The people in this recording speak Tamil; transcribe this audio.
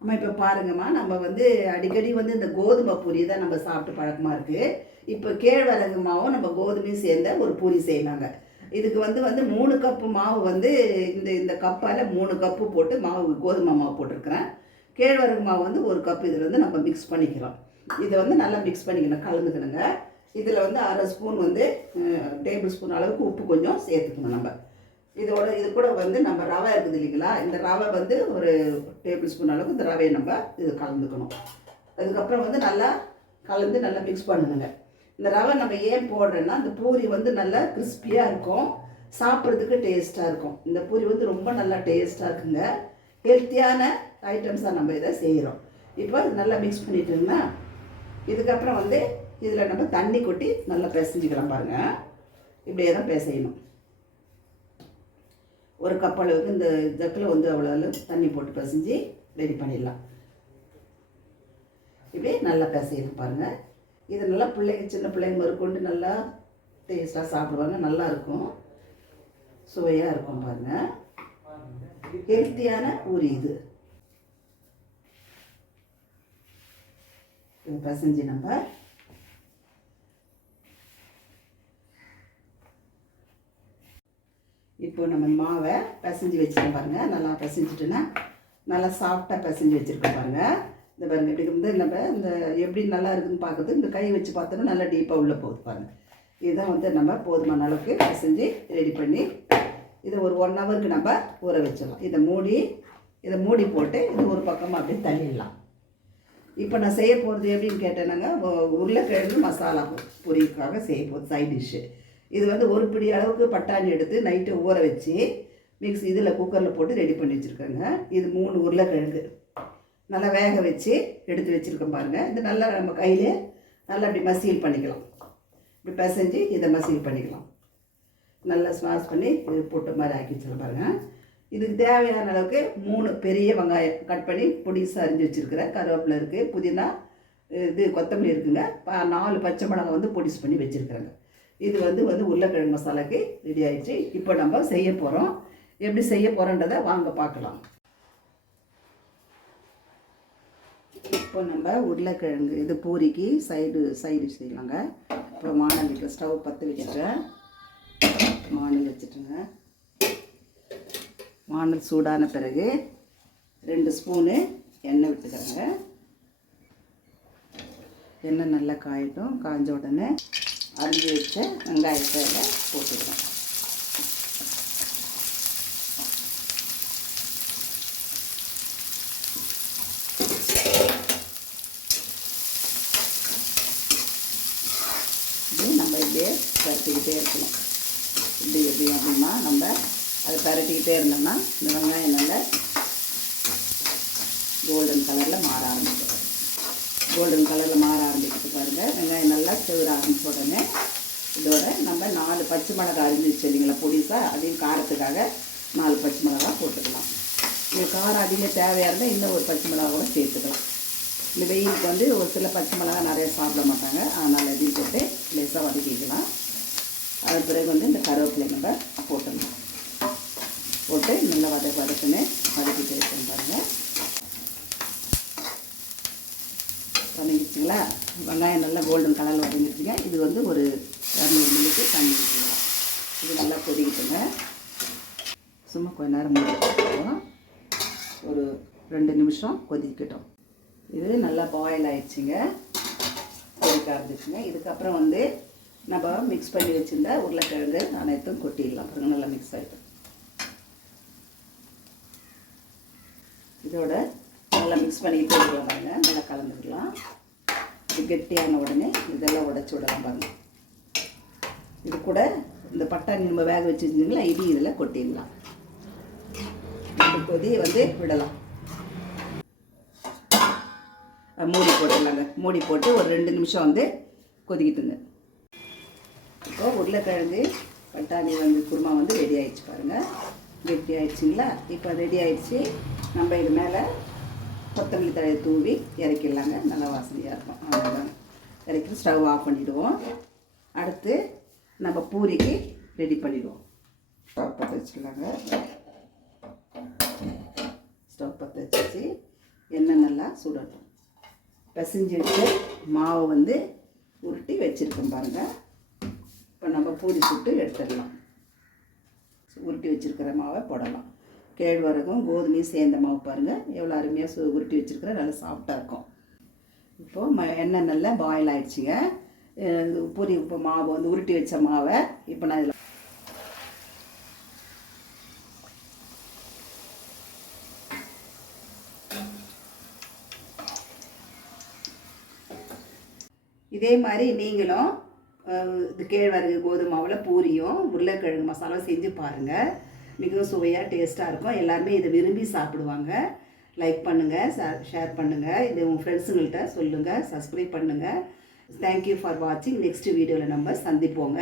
அம்மா இப்போ பாருங்கம்மா, நம்ம வந்து அடிக்கடி வந்து இந்த கோதுமை பூரி தான் நம்ம சாப்பிட்டு பழக்கமாக இருக்குது. இப்போ கேழ்வரகு மாவும் நம்ம கோதுமையும் சேர்ந்த ஒரு பூரி செய்யலாங்க. இதுக்கு வந்து 3 கப்பு மாவு வந்து இந்த இந்த கப்பால் 3 கப்பு போட்டு மாவு கோதுமை மாவு போட்டிருக்கிறேன். கேழ்வரகு மாவு வந்து 1 கப்பு இதில் வந்து நம்ம மிக்ஸ் பண்ணிக்கலாம். இதை வந்து நல்லா மிக்ஸ் பண்ணிக்கணும், கலந்துக்கணுங்க. இதில் வந்து 1/2 ஸ்பூன் வந்து டேபிள் ஸ்பூன் அளவுக்கு உப்பு கொஞ்சம் சேர்த்துக்கணும் நம்ம. இது கூட வந்து நம்ம ரவை இருக்குது இல்லைங்களா, இந்த ரவை வந்து ஒரு டேபிள் ஸ்பூன் அளவுக்கு இந்த ரவையை நம்ம இது கலந்துக்கணும். அதுக்கப்புறம் வந்து நல்லா கலந்து நல்லா மிக்ஸ் பண்ணணுங்க. இந்த ரவை நம்ம ஏன் போடுறோன்னா, இந்த பூரி வந்து நல்லா கிறிஸ்பியாக இருக்கும், சாப்பிட்றதுக்கு டேஸ்ட்டாக இருக்கும். இந்த பூரி வந்து ரொம்ப நல்லா டேஸ்ட்டாக இருக்குங்க. ஹெல்த்தியான ஐட்டம்ஸாக நம்ம இதை செய்கிறோம். இப்போ நல்லா மிக்ஸ் பண்ணிட்டோம்னா, இதுக்கப்புறம் வந்து இதில் நம்ம தண்ணி கொட்டி நல்லா பிசைஞ்சிக்கலாம். பாருங்கள், இப்படியே தான் பிசையணும். 1 கப் அளவுக்கு இந்த ஜக்கில் வந்து அவ்வளோ தண்ணி போட்டு பிசைஞ்சு ரெடி பண்ணிடலாம். இப்படி நல்லா பிசையணும் பாருங்கள். இது நல்லா சின்ன பிள்ளைங்க மறுக்கொண்டு நல்லா டேஸ்ட்டாக சாப்பிடுவாங்க, நல்லா இருக்கும், சுவையாக இருக்கும். பாருங்கள், ஹெல்த்தியான பூரி இது. பிசைஞ்சு நம்ம இப்போ நம்ம மாவை பிசைஞ்சு வச்சுருக்கோம் பாருங்கள். நல்லா பிசைஞ்சிட்டுன்னா நல்லா சாஃப்டாக பிசைஞ்சு வச்சுருக்கோம் பாருங்கள். இந்த பாருங்கள், இப்படி வந்து நம்ம இந்த எப்படி நல்லா இருக்குதுன்னு பார்க்குறது, இந்த கை வச்சு பார்த்தோன்னா நல்லா டீப்பாக உள்ளே போகுது பாருங்கள். இதுதான் வந்து நம்ம போதுமான அளவுக்கு பிசைஞ்சு ரெடி பண்ணி இதை ஒரு 1 ஹவருக்கு நம்ம ஊற வச்சிடலாம். இதை மூடி போட்டு இது ஒரு பக்கமாக அப்படியே தள்ளிடலாம். இப்போ நான் செய்ய போகிறது எப்படின்னு கேட்டேன்னாங்க, உருளைக்கிழங்கு மசாலா பொரிக்காக செய்ய போகுது சைட் டிஷ்ஷு. இது வந்து 1 பிடி அளவுக்கு பட்டாணி எடுத்து நைட்டு ஊற வச்சு இதில் குக்கரில் போட்டு ரெடி பண்ணி வச்சுருக்கேங்க. இது 3 உருளைக்கிழங்கு நல்லா வேக வச்சு எடுத்து வச்சுருக்கேன் பாருங்கள். இது நல்லா நம்ம கையிலே நல்லா இப்படி மசீல் பண்ணிக்கலாம். இப்படி பிசைஞ்சு இதை மசீல் பண்ணிக்கலாம். நல்லா ஸ்மாஷ் பண்ணி இது போட்ட மாதிரி ஆக்கி வச்சுக்கலாம் பாருங்கள். இதுக்கு தேவையான அளவுக்கு 3 பெரிய வெங்காயம் கட் பண்ணி பொடிசாக அரிஞ்சு வச்சுருக்கிறேன். கருவேப்பிலை இருக்குது, புதினா, கொத்தமல்லி இருக்குங்க. 4 பச்சை மிளகாய் வந்து பொடிஸ் பண்ணி வச்சுருக்குறேங்க. இது வந்து உருளைக்கிழங்கு மசாலாக்கு ரெடி ஆகிடுச்சு. இப்போ நம்ம செய்ய போகிறோம். எப்படி செய்ய போகிறோன்றதை வாங்க பார்க்கலாம். இப்போ நம்ம உருளைக்கிழங்கு இது பூரிக்கு சைடு செய்யலாங்க. இப்போ வானலிக்கு ஸ்டவ் பற்ற வச்சுட்டேன். வானல் வச்சுட்டுங்க. வானல் சூடான பிறகு 2 ஸ்பூனு எண்ணெய் விட்டுக்கிறேங்க. எண்ணெய் நல்லா காயட்டும். காய்ஞ்ச உடனே அரிஞ்சு வச்ச வெங்காயத்தை போட்டுக்கிறேன். இது நம்ம இப்படியே பரட்டிக்கிட்டே இருக்கணும். எப்படி அப்படின்னா நம்ம அதை பரட்டிக்கிட்டே இருந்தோம்னா இந்த வெங்காயம் நல்லா கோல்டன் கலரில் மாற ஆரம்பிக்கும். கோல்டன் கலரில் மாற ஆரம்பிக்கிட்டு பாருங்கள். வெங்காயம் நல்லா செவர ஆரம்பிச்ச உடனே இதோட நம்ம 4 பச்சை மிளகாய் அரிஞ்சு வச்சு இல்லைங்களா பொடிசாக, அதையும் காரத்துக்காக 4 பச்சை மிளகாய் போட்டுக்கலாம். உங்களுக்கு காரம் அதிகம் தேவையாக இருந்தால் இன்னும் ஒரு பச்சை மிளகா கூட சேர்த்துக்கலாம். இந்த வெயிலுக்கு வந்து ஒரு சில பச்சை மிளகா நிறைய சாப்பிட மாட்டாங்க, அதனால் அதையும் போட்டு லேசாக வதக்கிக்கலாம். அது பிறகு வந்து இந்த கருவேப்பிலை நம்ம போட்டுடலாம். போட்டு நல்லா வதக்குன்னு வதக்கிட்டு வைக்கணும் பாருங்கள். வதங்கிடுச்சிங்களா? வெங்காயம் நல்லா கோல்டன் கலரில் வதங்கிடுச்சுங்க. இது வந்து ஒரு 200 மில்லிக்கு தண்ணி ஊற்றிக்கலாம். இது நல்லா கொதிக்கிட்டுங்க. சும்மா கொஞ்ச நேரம் மூடிட்டோம். ஒரு 2 நிமிஷம் கொதிக்கட்டும். இது நல்லா பாயில் ஆகிடுச்சிங்க, கொதிக்க ஆரம்பிச்சுங்க. இதுக்கப்புறம் வந்து நம்ம மிக்ஸ் பண்ணி வச்சுருந்த உருளைக்கிழங்கு அனைத்தும் கொட்டிடலாம். பாருங்கள், நல்லா மிக்ஸ் ஆகிடும். இதோட நல்லா மிக்ஸ் பண்ணிக்கிட்டே இருக்கலாம் பாருங்கள். நல்லா கலந்துக்கலாம். இது கெட்டியான உடனே இதெல்லாம் உடச்சி விடலாம் பாருங்கள். இது கூட இந்த பட்டாணி நம்ம வேக வச்சு வச்சுருந்தீங்களா, இதில் கொட்டிடலாம். இந்த கொதி வந்து விடலாம். மூடி போட்டுடலாங்க. மூடி போட்டு ஒரு 2 நிமிஷம் வந்து கொதிக்கிட்டுங்க. இப்போ உருளைக்கிழங்கு பட்டாணி குருமா ரெடி ஆகிடுச்சு பாருங்கள். கெட்டி ஆகிடுச்சிங்களா? இப்போ ரெடி ஆகிடுச்சு. நம்ம இது மேலே கொத்தமல்லி தழையை தூவி இறக்கிடலாங்க. நல்லா வாசனையாக இருக்கும். அவ்வளோதான். இறக்கி ஸ்டவ் ஆஃப் பண்ணிவிடுவோம். அடுத்து நம்ம பூரிக்கு ரெடி பண்ணிவிடுவோம். ஸ்டவ் பற்ற வச்சுக்கலாங்க. ஸ்டவ் பற்ற வச்சு எண்ணெய் நல்லா சுடட்டும். பிசைஞ்சு வச்சு மாவை வந்து உருட்டி வச்சுருக்கோம் பாருங்கள். இப்போ நம்ம பூரி சுட்டு எடுத்துடலாம். உருட்டி வச்சுருக்கிற மாவை போடலாம். கேழ்வரகும் கோதுமையும் சேர்ந்த மாவு பாருங்கள் எவ்வளோ அருமையாக உருட்டி வச்சுருக்கிற நல்லா சாஃப்டாக இருக்கும். இப்போது எண்ணெய் நல்லா பாயில் ஆகிடுச்சிங்க. பூரி இப்போ மாவு வந்து உருட்டி வச்ச மாவை இப்போ நான் இதில் இதே மாதிரி நீங்களும் இது கேழ்வரகு கோதுமை மாவில் பூரியும் உருளைக்கிழங்கு மசாலா செஞ்சு பாருங்கள். மிகவும் சுவையாக டேஸ்ட்டாக இருக்கும். எல்லாருமே இதை விரும்பி சாப்பிடுவாங்க. லைக் பண்ணுங்கள், ஷேர் பண்ணுங்கள், இது உங்கள் ஃப்ரெண்ட்ஸுங்கள்கிட்ட சொல்லுங்கள், சப்ஸ்கிரைப் பண்ணுங்கள். தேங்க்யூ ஃபார் வாட்சிங். நெக்ஸ்ட் வீடியோவில் நம்ம சந்திப்போங்க.